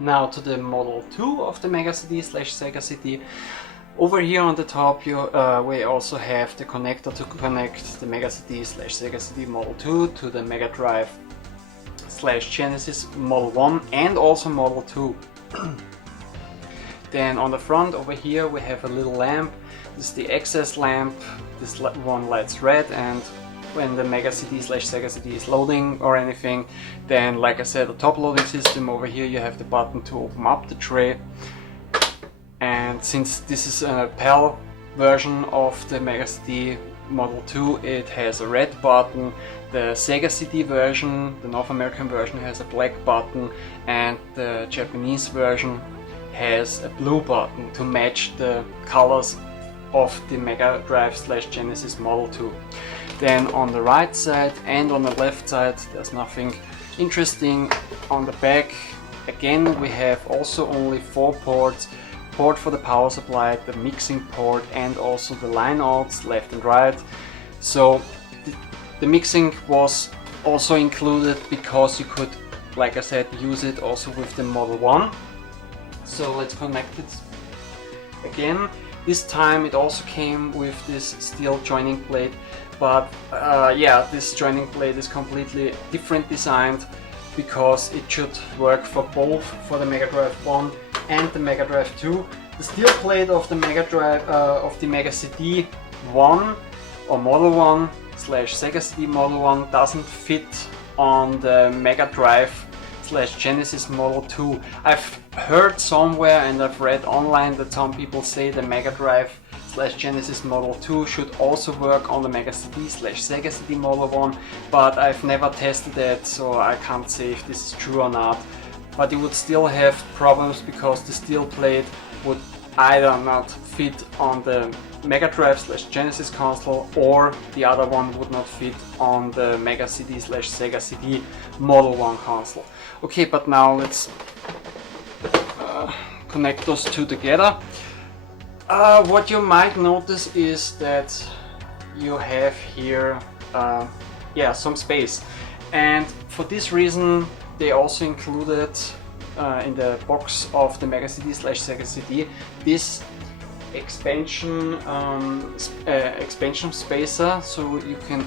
Now to the Model 2 of the Mega CD slash Sega CD. Over here on the top we also have the connector to connect the Mega CD slash Sega CD Model 2 to the Mega Drive slash Genesis Model 1 and also Model 2. Then on the front over here we have a little lamp. This is the access lamp. This one lights red, and when the Mega CD slash Sega CD is loading or anything, then like I said, a top loading system. Over here you have the button to open up the tray. And since this is a PAL version of the Mega CD Model 2, it has a red button. The Sega CD version, the North American version, has a black button, and the Japanese version has a blue button to match the colors of the Mega Drive slash Genesis Model 2. Then on the right side and on the left side there's nothing interesting. On the back again we have also only 4 ports. Port for the power supply, the mixing port, and also the line outs left and right. So the mixing was also included because you could, like I said, use it also with the Model 1. So let's connect it again. This time it also came with this steel joining plate, but yeah, this joining plate is completely different designed because it should work for both, for the Mega Drive 1 and the Mega Drive 2. The steel plate of the Mega Drive of the Mega CD 1 or Model 1 slash Sega CD Model 1 doesn't fit on the Mega Drive slash Genesis Model 2. I've heard somewhere and I've read online that some people say the Mega Drive slash Genesis Model 2 should also work on the Mega CD slash Sega CD Model 1, but I've never tested it, so I can't say if this is true or not. But you would still have problems because the steel plate would either not fit on the Mega Drive slash Genesis console, or the other one would not fit on the Mega CD slash Sega CD Model 1 console. Okay, but now let's connect those two together. What you might notice is that you have here yeah, some space, and for this reason they also included in the box of the Mega CD slash Sega CD this expansion spacer, so you can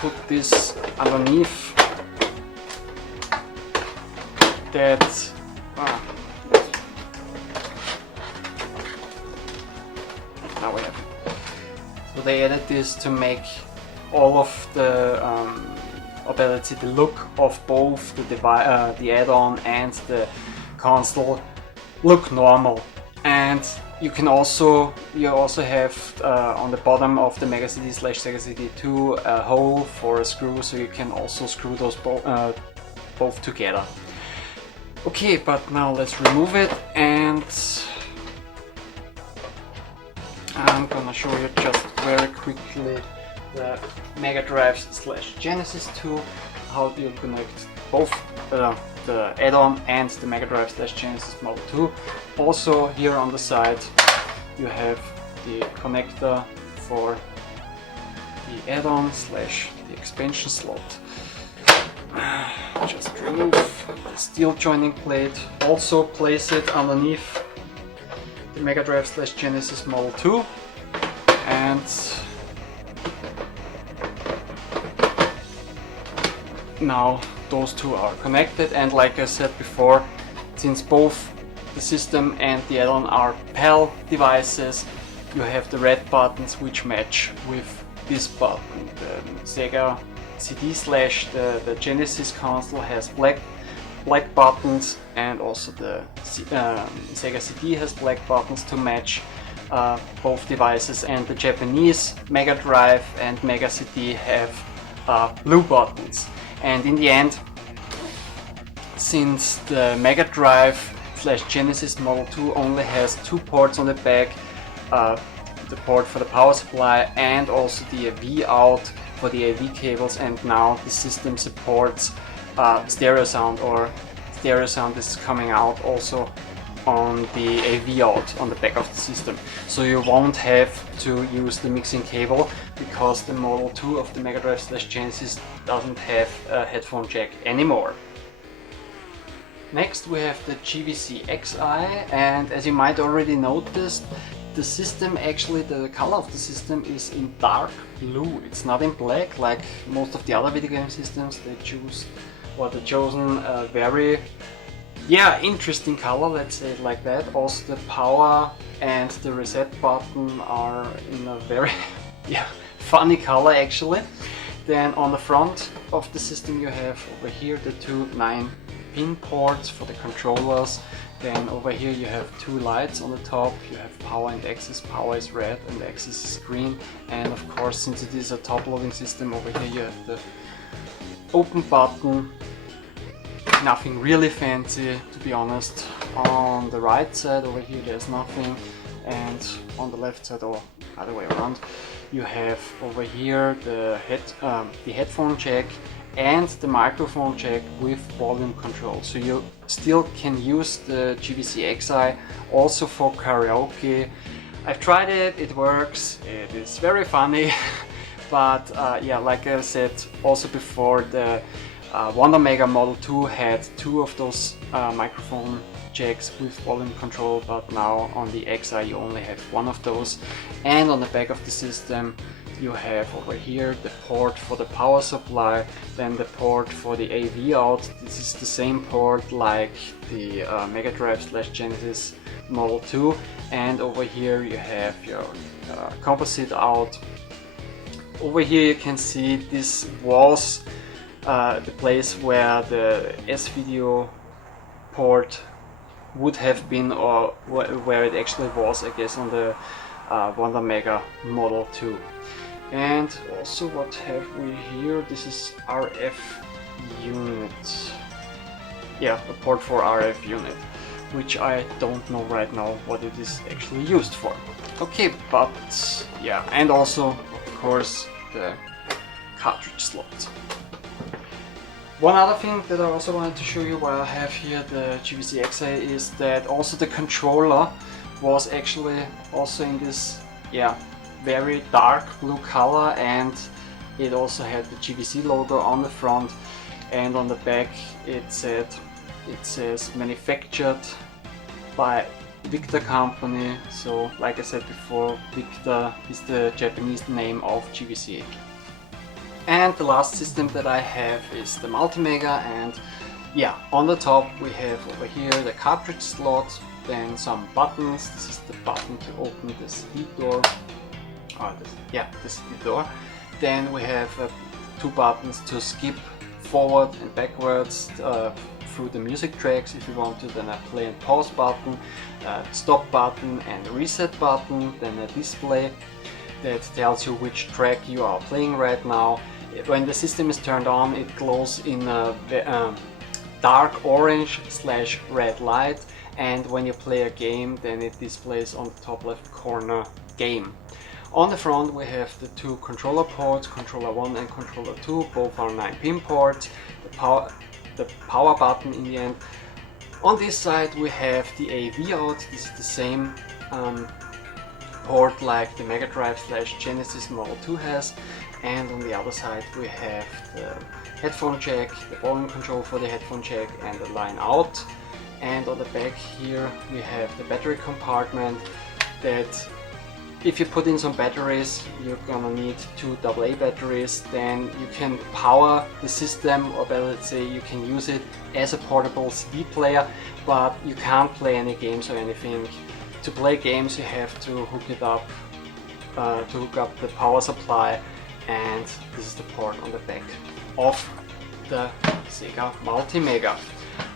put this underneath that. Now we have it. So they added this to make all of the ability, the look of both the add-on and the console look normal. And you also have on the bottom of the Mega CD slash Sega CD 2 a hole for a screw, so you can also screw those both together. Okay, but now let's remove it, and I'm gonna show you just very quickly the Mega Drive slash Genesis 2, how you connect both the add-on and the Mega Drive slash Genesis Model 2. Also here on the side you have the connector for the add-on slash the expansion slot. Just remove the steel joining plate, also place it underneath the Mega Drive slash Genesis Model 2, and now those two are connected. And like I said before, since both the system and the add-on are PAL devices, you have the red buttons which match with this button. The Sega CD slash the Genesis console has black buttons, and also the Sega CD has black buttons to match both devices, and the Japanese Mega Drive and Mega CD have blue buttons. And in the end, since the Mega Drive slash Genesis Model 2 only has 2 ports on the back, the port for the power supply and also the AV out for the AV cables, and now the system supports stereo sound, or stereo sound is coming out also on the AV out on the back of the system. So you won't have to use the mixing cable because the Model 2 of the Mega Drive slash Genesis doesn't have a headphone jack anymore. Next we have the GVC XI, and as you might already noticed, the system actually, the color of the system is in dark blue. It's not in black like most of the other video game systems. They chosen a very interesting color, let's say it like that. Also the power and the reset button are in a very funny color actually. Then on the front of the system you have over here the two 9-pin ports for the controllers. Then over here you have two lights on the top. You have power and access. Power is red and access is green. And of course, since it is a top-loading system, over here you have the open button. Nothing really fancy, to be honest. On the right side over here there's nothing, and on the left side, or other way around, you have over here the headphone jack and the microphone jack with volume control. So you still can use the GVC XI also for karaoke. I've tried it, it works, it is very funny, but like I said also before, the Wonder Mega Model 2 had two of those microphone jacks with volume control, but now on the XI you only have one of those. And on the back of the system you have over here the port for the power supply, then the port for the AV out. This is the same port like the Mega Drive / Genesis Model 2. And over here you have your composite out. Over here you can see this was the place where the S-Video port would have been, or where it actually was, I guess, on the Wonder Mega Model 2. And also what have we here? This is RF unit. Yeah, a port for RF unit, which I don't know right now what it is actually used for. Okay, but yeah, and also of course the cartridge slot. One other thing that I also wanted to show you while I have here the GVC XI is that also the controller was actually also in this very dark blue color, and it also had the GVC logo on the front, and on the back it says manufactured by Victor company. So like I said before, Victor is the Japanese name of GVC. And the last system that I have is the Multimega, and on the top we have over here the cartridge slot, then some buttons. This is the button to open the CD door. The CD door. Then we have two buttons to skip forward and backwards through the music tracks if you want to, then a play and pause button, stop button and a reset button, then a display that tells you which track you are playing right now. When the system is turned on, it glows in a dark orange / red light, and when you play a game then it displays on the top left corner game. On the front we have the two controller ports, controller 1 and controller 2, both are 9-pin ports, the power button in the end. On this side we have the AV out. This is the same port like the Mega Drive / Genesis Model 2 has. And on the other side we have the headphone jack, the volume control for the headphone jack and the line out. And on the back here we have the battery compartment that if you put in some batteries, you're gonna need two AA batteries, then you can power the system, or better let's say you can use it as a portable CD player, but you can't play any games or anything. To play games you have to hook it up, to hook up the power supply, and this is the port on the back of the Sega Multimega.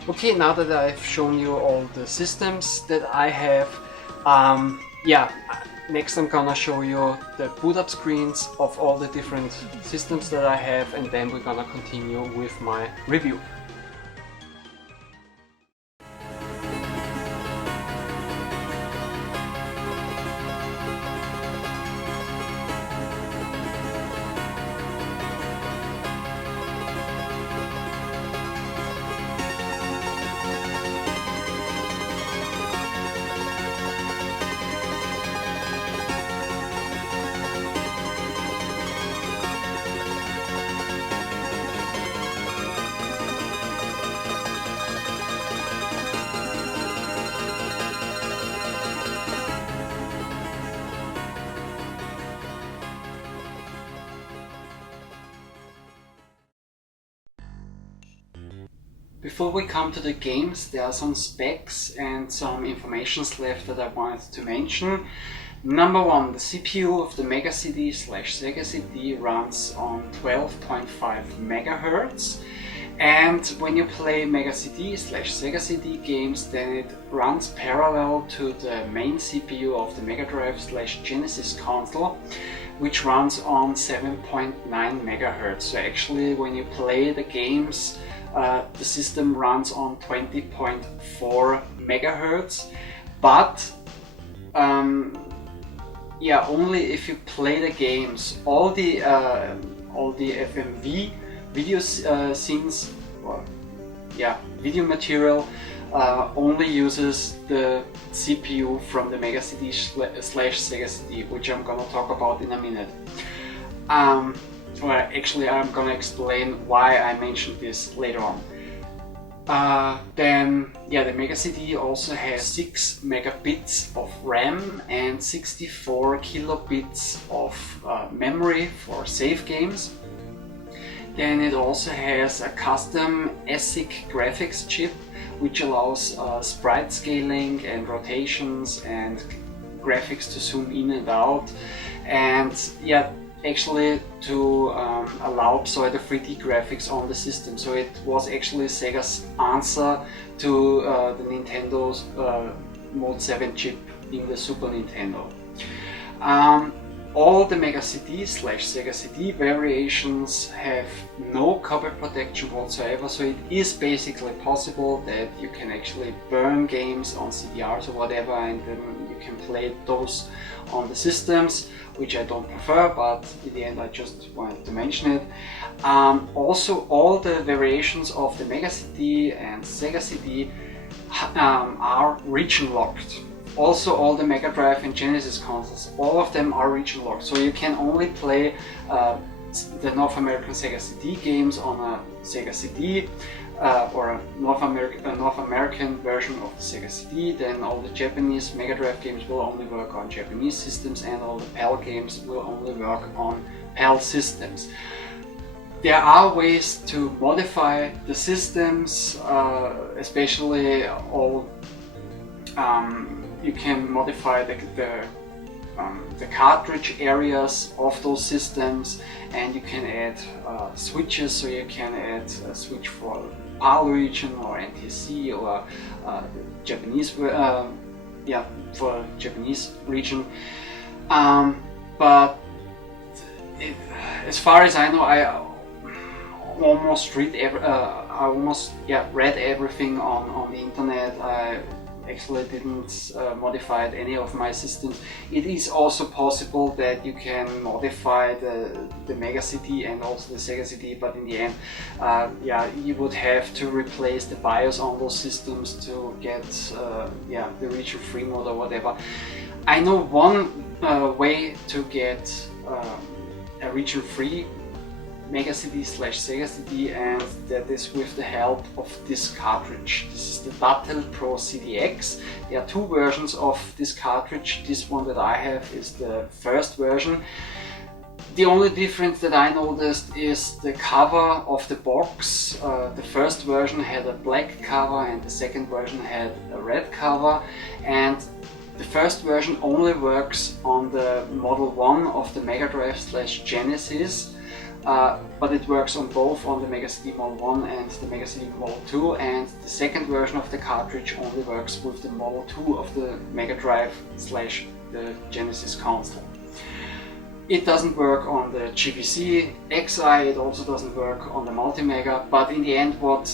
Okay, now that I've shown you all the systems that I have, next I'm gonna show you the boot up screens of all the different systems that I have, and then we're gonna continue with my review. Before we come to the games, there are some specs and some informations left that I wanted to mention. Number one, the CPU of the Mega CD / Sega CD runs on 12.5 MHz. And when you play Mega CD / Sega CD games, then it runs parallel to the main CPU of the Mega Drive / Genesis console, which runs on 7.9 MHz. So actually, when you play the games, the system runs on 20.4 MHz, but yeah, only if you play the games. All the FMV video scenes, or yeah, video material only uses the CPU from the Mega CD / Sega CD, which I'm gonna talk about in a minute. Well, actually, I'm gonna explain why I mentioned this later on. Then, yeah, the Mega CD also has 6 megabits of RAM and 64 kilobits of memory for save games. Then it also has a custom ASIC graphics chip, which allows sprite scaling and rotations and graphics to zoom in and out, and yeah, actually to allow pseudo 3D graphics on the system. So it was actually Sega's answer to the Nintendo's Mode 7 chip in the Super Nintendo. All the Mega CD / Sega CD variations have no copy protection whatsoever, so it is basically possible that you can actually burn games on CDRs or whatever, and then you can play those on the systems, which I don't prefer, but in the end I just wanted to mention it. Also, all the variations of the Mega CD and Sega CD are region locked. Also, all the Mega Drive and Genesis consoles, all of them are region locked, so you can only play the North American Sega CD games on a Sega CD or a North American version of the Sega CD. Then all the Japanese Mega Drive games will only work on Japanese systems, and all the PAL games will only work on PAL systems. There are ways to modify the systems, especially all. You can modify the cartridge areas of those systems, and you can add switches. So you can add a switch for PAL region or NTSC or Japanese, yeah, for Japanese region. But as far as I know, I almost read read everything on the internet. I actually didn't modify any of my systems. It is also possible that you can modify the Mega CD and also the Sega CD, but in the end, yeah, you would have to replace the BIOS on those systems to get yeah, the region free mode or whatever. I know one way to get a region free Mega CD / Sega CD, and that is with the help of this cartridge. This is the Battle Pro CDX. There are two versions of this cartridge. This one that I have is the first version. The only difference that I noticed is the cover of the box. The first version had a black cover and the second version had a red cover, and the first version only works on the Model 1 of the Mega Drive / Genesis. But it works on both, on the Mega CD Model 1 and the Mega CD Model 2, and the second version of the cartridge only works with the Model 2 of the Mega Drive / the Genesis console. It doesn't work on the GPC XI, it also doesn't work on the Multimega, but in the end what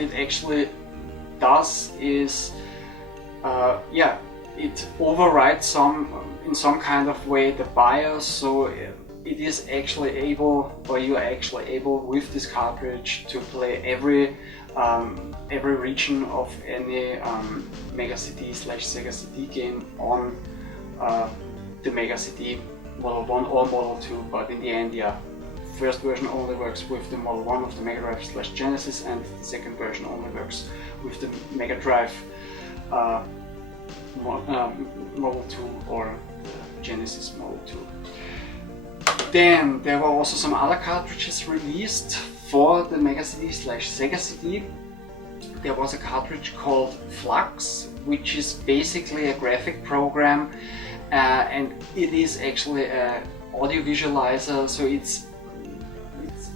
it actually does is, yeah, it overrides in some kind of way the BIOS, so it is actually able, or you are actually able with this cartridge to play every region of any Mega CD / Sega CD game on the Mega CD Model 1 or Model 2, but in the end, yeah, first version only works with the Model 1 of the Mega Drive / Genesis, and the second version only works with the Mega Drive Model 2 or the Genesis Model 2. Then there were also some other cartridges released for the Mega CD slash Sega CD, there was a cartridge called Flux, which is basically a graphic program, and it is actually an audio visualizer. So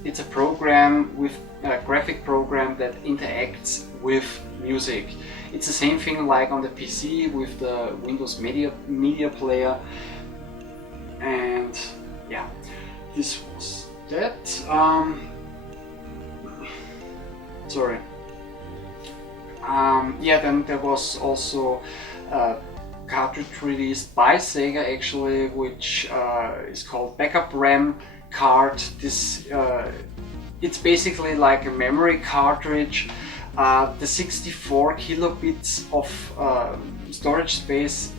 it's a program with a graphic program that interacts with music. It's the same thing like on the PC with the Windows Media Player. And yeah, this was that. Sorry. Yeah, then there was also a cartridge released by Sega actually, which is called Backup RAM card. This it's basically like a memory cartridge. The 64 kilobits of storage space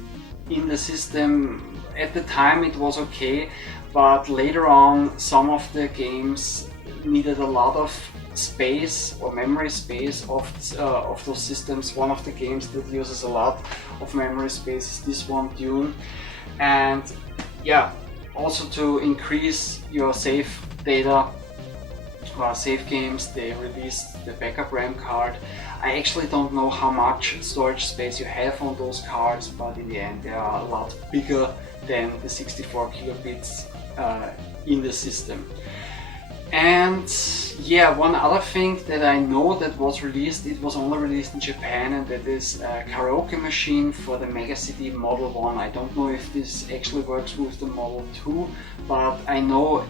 in the system, at the time it was okay, but later on some of the games needed a lot of space or memory space of those systems. One of the games that uses a lot of memory space is this one, Dune. And yeah, also to increase your save data, save games, they released the backup RAM card. I actually don't know how much storage space you have on those cards, but in the end they are a lot bigger than the 64 kilobits in the system. And yeah, one other thing that I know that was released, it was only released in Japan, and that is a karaoke machine for the Mega CD Model 1. I don't know if this actually works with the Model 2, but I know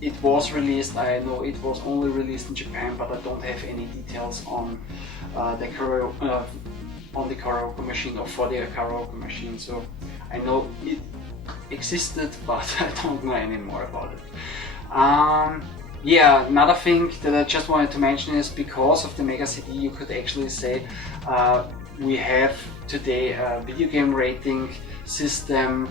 it was released. I know it was only released in Japan, but I don't have any details on the karaoke machine or for the karaoke machine. So I know it existed, but I don't know any more about it. Yeah, another thing that I just wanted to mention is because of the Mega CD, you could actually say we have today a video game rating system.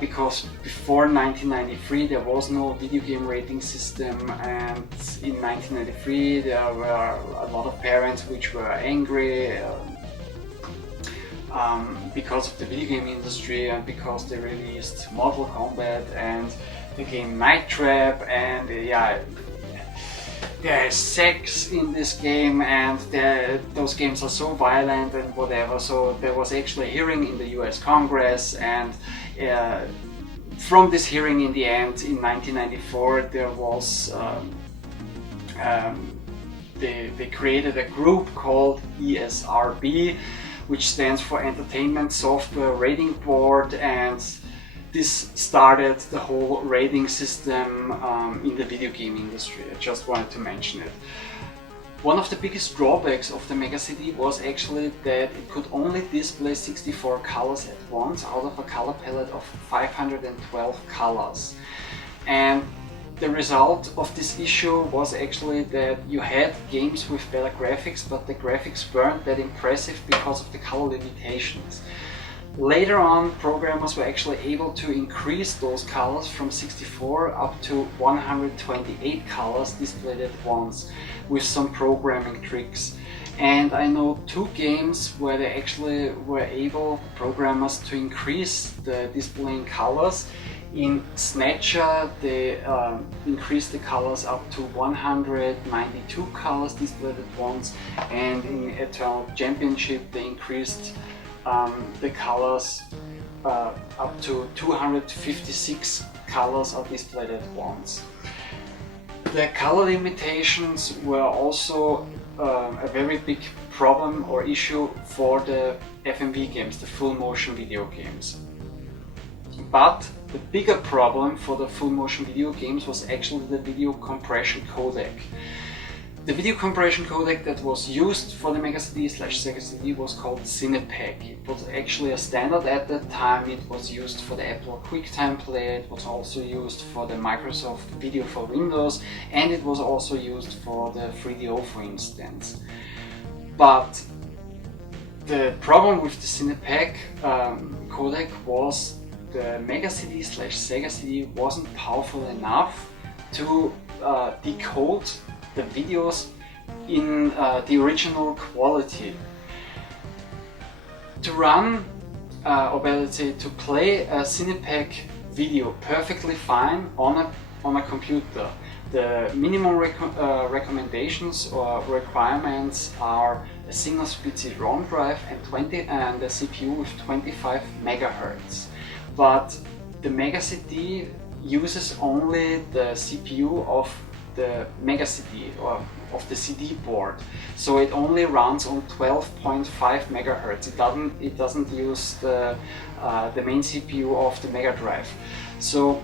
Because before 1993 there was no video game rating system, and in 1993 there were a lot of parents which were angry because of the video game industry and because they released Mortal Kombat and the game Night Trap, and yeah, there is sex in this game and those games are so violent and whatever. So there was actually a hearing in the US Congress, and from this hearing in the end in 1994 there was they created a group called ESRB, which stands for Entertainment Software Rating Board, and this started the whole rating system in the video game industry. I just wanted to mention it. One of the biggest drawbacks of the Mega CD was actually that it could only display 64 colors at once out of a color palette of 512 colors. And the result of this issue was actually that you had games with better graphics, but the graphics weren't that impressive because of the color limitations. Later on, programmers were actually able to increase those colors from 64 up to 128 colors displayed at once with some programming tricks. And I know two games where they actually were able, programmers, to increase the displaying colors. In Snatcher, they increased the colors up to 192 colors displayed at once, and in Eternal Championship they increased the colors up to 256 colors are displayed at once. The color limitations were also a very big problem or issue for the FMV games, the full motion video games. But the bigger problem for the full motion video games was actually the video compression codec. The video compression codec that was used for the Mega CD slash Sega CD was called Cinepec. It was actually a standard at that time. It was used for the Apple QuickTime Player, it was also used for the Microsoft Video for Windows, and it was also used for the 3DO, for instance. But the problem with the Cinepec codec was the Mega CD slash Sega CD wasn't powerful enough to decode the videos in the original quality. To run, or better say, to play a Cinepec video perfectly fine on a computer The minimum recommendations or requirements are a single speed CD-ROM drive and a CPU with 25 megahertz. But the Mega CD uses only the CPU of the Mega CD or of the CD board, so it only runs on 12.5 megahertz. It doesn't use the main CPU of the Mega Drive. So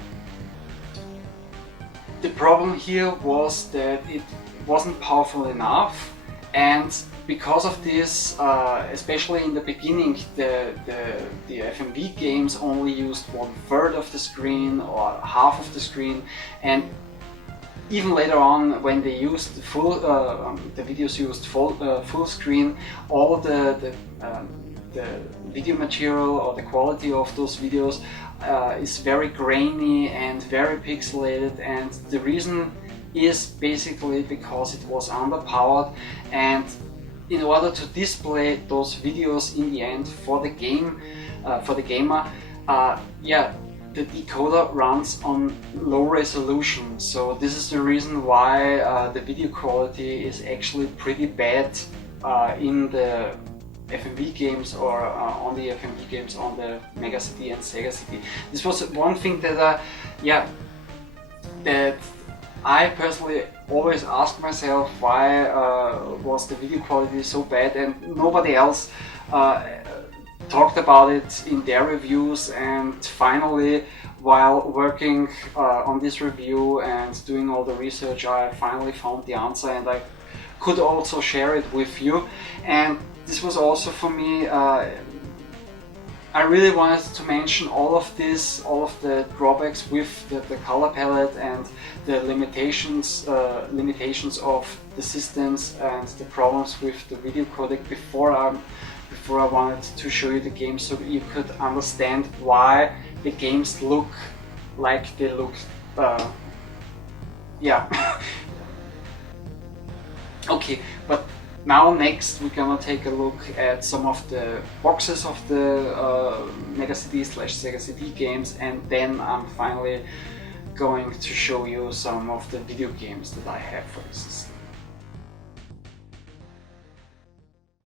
the problem here was that it wasn't powerful enough, and because of this, especially in the beginning, the FMV games only used 1/3 of the screen or half of the screen, and even later on, when they used the videos used full screen, all the video material or the quality of those videos is very grainy and very pixelated, and the reason is basically because it was underpowered, and in order to display those videos in the end for the game, for the gamer, the decoder runs on low resolution. So this is the reason why the video quality is actually pretty bad in the FMV games or on the FMV games on the Mega CD and Sega CD. This was one thing that that I personally always asked myself, why was the video quality so bad, and nobody else talked about it in their reviews. And finally, while working on this review and doing all the research, I finally found the answer, and I could also share it with you. And this was also for me, I really wanted to mention all of the drawbacks with the color palette and the limitations of the systems and the problems with the video codec before I wanted to show you the game, so you could understand why the games look like they look. Okay, but now next we're gonna take a look at some of the boxes of the Mega CD/Sega CD games, and then I'm finally going to show you some of the video games that I have for the system.